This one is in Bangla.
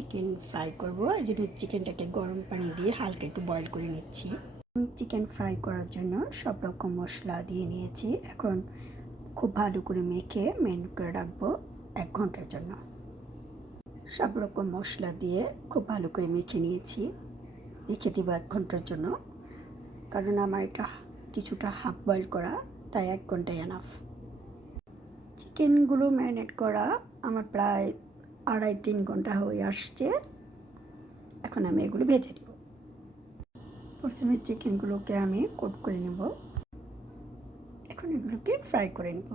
চিকেন ফ্রাই করব। এই জন্য চিকেনটাকে গরম পানি দিয়ে হালকা একটু বয়েল করে নিচ্ছি। চিকেন ফ্রাই করার জন্য সব রকম মশলা দিয়ে নিয়েছি। এখন খুব ভালো করে মেখে ম্যারিনেট করে রাখবো 1 ঘন্টার জন্য। সব রকম মশলা দিয়ে খুব ভালো করে মেখে নিয়েছি। রেখে দেবো 1 ঘন্টার জন্য, কারণ আমার এটা কিছুটা হাফ বয়েল করা, তাই 1 ঘন্টাই এনাফ। চিকেনগুলো ম্যারিনেট করা আমার প্রায় 2.5-3 ঘন্টা হয়ে আসছে। এখন আমি এগুলো ভেজে নেব। প্রথমে চিকেনগুলোকে আমি কোট করে নেব। এখন এগুলোকে ফ্রাই করে নেব।